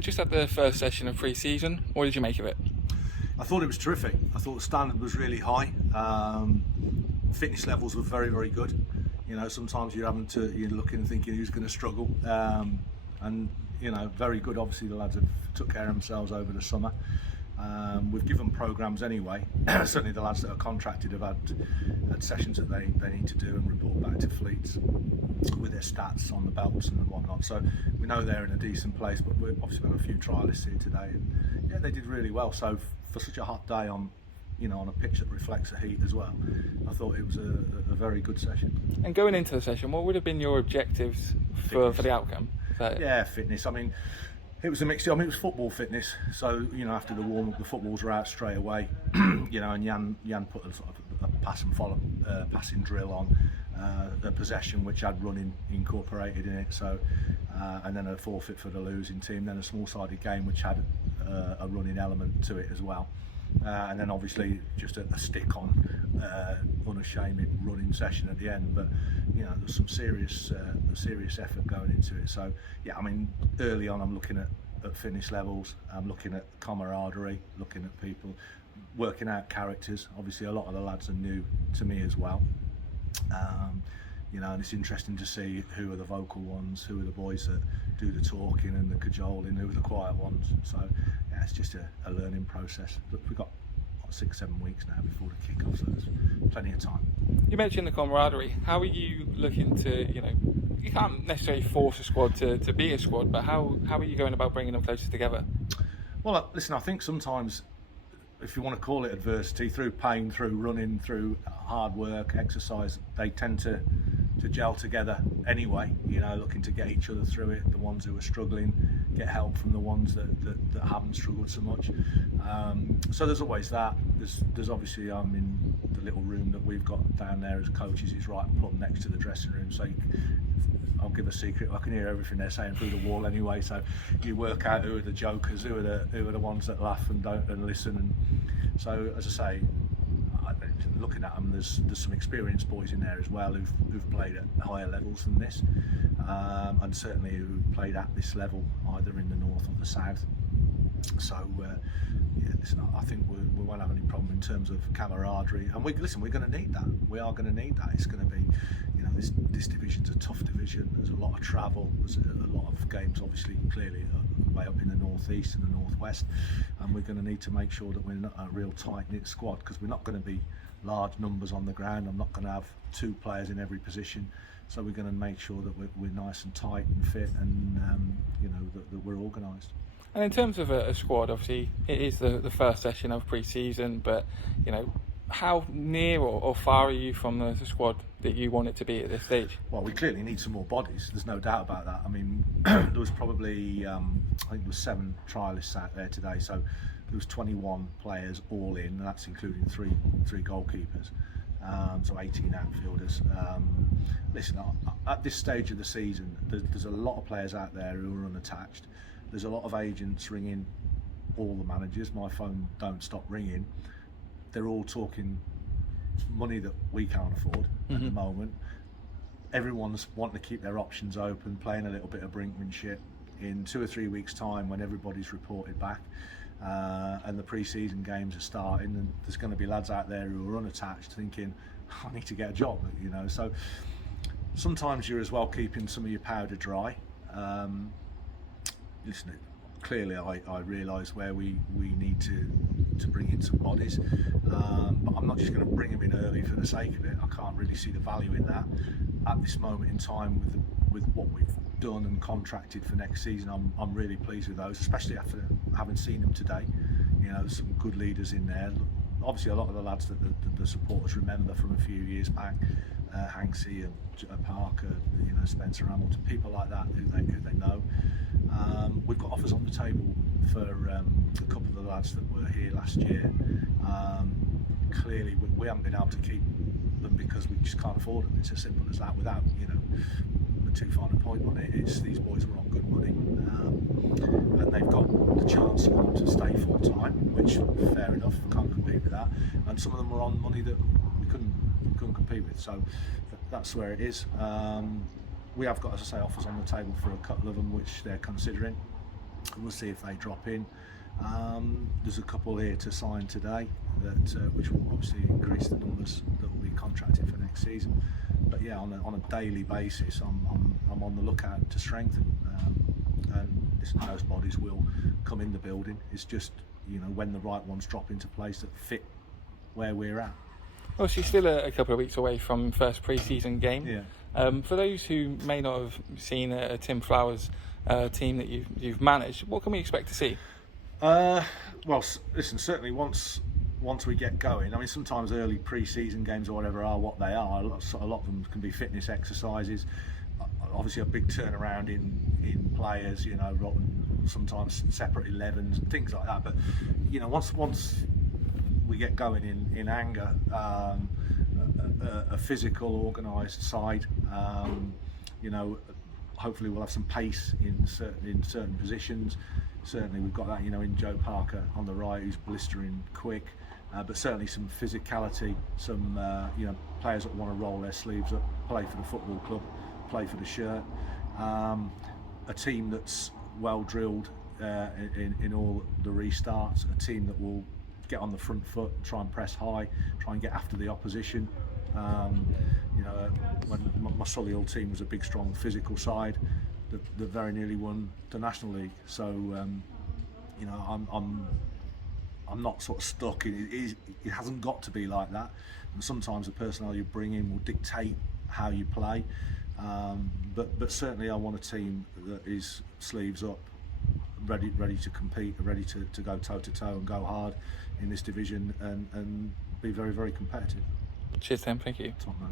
Just at the first session of pre-season, what did you make of it? I thought it was terrific. I thought the standard was really high. Fitness levels were very, very good. You know, sometimes you're looking and thinking who's going to struggle. And very good. Obviously, the lads have took care of themselves over the summer. We've given programmes anyway. Certainly, the lads that are contracted have had sessions that they need to do and report back to fleets with their stats on the belts and whatnot. So we know they're in a decent place. But we've obviously got a few trialists here today, and yeah, they did really well. So for such a hot day on a pitch that reflects the heat as well, I thought it was a very good session. And going into the session, what would have been your objectives for the outcome? Yeah, fitness. I mean, it was a mix. I mean, it was football fitness. So after the warm up, the footballs were out straight away. And Jan put a sort of a pass and follow passing drill on a possession which had running incorporated in it. So and then a forfeit for the losing team. Then a small-sided game which had a running element to it as well. And then obviously just a stick-on, unashamed running session at the end. But there's some serious effort going into it. So yeah, I mean, early on I'm looking at fitness levels. I'm looking at camaraderie, looking at people, working out characters. Obviously, a lot of the lads are new to me as well. And it's interesting to see who are the vocal ones, who are the boys that do the talking and the cajoling, who are the quiet ones. So yeah, it's just a learning process. But we've got 6-7 weeks now before the kick-off, so there's plenty of time. You mentioned the camaraderie. How are you looking to, you can't necessarily force a squad to be a squad, but how are you going about bringing them closer together? Well, listen, I think sometimes, if you want to call it adversity, through pain, through running, through hard work, exercise, they tend to gel together anyway, looking to get each other through it. The ones who are struggling get help from the ones that haven't struggled so much. So there's always that. There's obviously, in the little room that we've got down there as coaches, is right plumb next to the dressing room. So I'll give a secret, I can hear everything they're saying through the wall anyway. So you work out who are the jokers, who are the ones that laugh and don't and listen. And so, as I say, looking at them, there's some experienced boys in there as well who've played at higher levels than this, and certainly who played at this level either in the north or the south. So yeah, listen, I think we won't have any problem in terms of camaraderie, and we're going to need that. We are going to need that. It's going to be, this division's a tough division. There's a lot of travel. There's a lot of games, obviously, clearly way up in the northeast and the northwest, and we're going to need to make sure that we're not a real tight-knit squad, because we're not going to be large numbers on the ground. I'm not going to have 2 players in every position, so we're going to make sure that we're nice and tight and fit, and that we're organised. And in terms of a squad, obviously it is the first session of pre-season, but how near or far are you from the squad that you want it to be at this stage? Well, we clearly need some more bodies. There's no doubt about that. I mean, there was probably I think there was 7 trialists out there today, so there was 21 players all in, and that's including three goalkeepers, so 18 outfielders. Listen, at this stage of the season, there's a lot of players out there who are unattached. There's a lot of agents ringing all the managers. My phone don't stop ringing. They're all talking money that we can't afford at the moment. Everyone's wanting to keep their options open, playing a little bit of brinkmanship. In 2 or 3 weeks' time, when everybody's reported back and the pre-season games are starting, and there's going to be lads out there who are unattached thinking, I need to get a job, So sometimes you're as well keeping some of your powder dry. Listen, clearly I realise where we need to bring in some bodies, but I'm not just going to bring them in early for the sake of it. I can't really see the value in that at this moment in time with what we've done and contracted for next season. I'm really pleased with those, especially after having seen them today. There's some good leaders in there. Obviously, a lot of the lads that the supporters remember from a few years back, Hanksy and Parker, Spencer Hamilton, people like that who they know. We've got offers on the table for a couple of the lads that were here last year. Clearly, we haven't been able to keep them because we just can't afford them. It's as simple as that. Without too fine a point on it, it's these boys were on good money, and they've got the chance, some of them, to stay full time, which fair enough, can't compete with that. And some of them were on money that we couldn't compete with. So that's where it is. We have got, as I say, offers on the table for a couple of them which they're considering. We'll see if they drop in. There's a couple here to sign today, that which will obviously increase the numbers that will be contracted for next season. But yeah, on a daily basis, I'm on the lookout to strengthen. And listen, those bodies will come in the building. It's just, you know, when the right ones drop into place that fit where we're at. Well, she's still a couple of weeks away from first pre-season game. Yeah. For those who may not have seen a Tim Flowers team that you've managed, what can we expect to see? Well, listen, certainly once we get going, I mean, sometimes early pre-season games or whatever are what they are. A lot of them can be fitness exercises. Obviously, a big turnaround in players, you know, sometimes separate 11s, things like that. But you know, once we get going in anger, a physical, organised side, you know, hopefully we'll have some pace in certain positions. Certainly we've got that, you know, in Joe Parker on the right, who's blistering quick, but certainly some physicality, some you know, players that want to roll their sleeves up, play for the football club, play for the shirt. A team that's well drilled in all the restarts, a team that will get on the front foot, try and press high, try and get after the opposition. You know, when my Solihull team was a big, strong, physical side that very nearly won the National League. So, you know, I'm not sort of stuck. It hasn't got to be like that. And sometimes the personnel you bring in will dictate how you play. But certainly, I want a team that is sleeves up, ready to compete, ready to go toe to toe and go hard in this division and be very, very competitive. Cheers, Tim. Thank you. Top man.